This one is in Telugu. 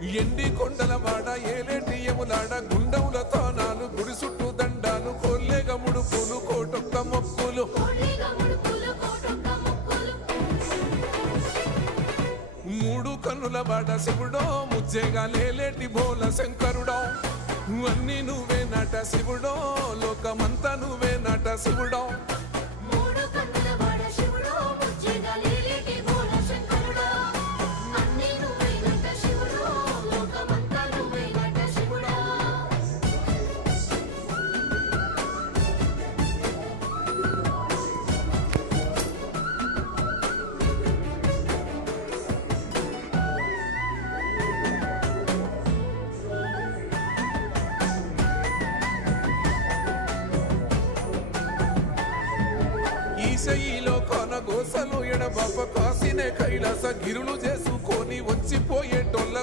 ఎండి కొండల వాడ ఏలేటియములాడ గుండముల తానాలు గుడి చుట్టూ దండాలు కొల్లేగ ముడుపులు కోటొక్క మొక్కులు మూడు కన్నుల వాడ శివుడో ముజ్జేగా లేలేటి బోల శంకరుడో అన్ని నువ్వే నట శివుడో లోకమంతా నువ్వే నట శివుడో ఈశయిలో కొనగోసలు ఎడబాప కాసినే కైలాస గిరులు చేసుకొని వచ్చిపోయేటోళ్ళ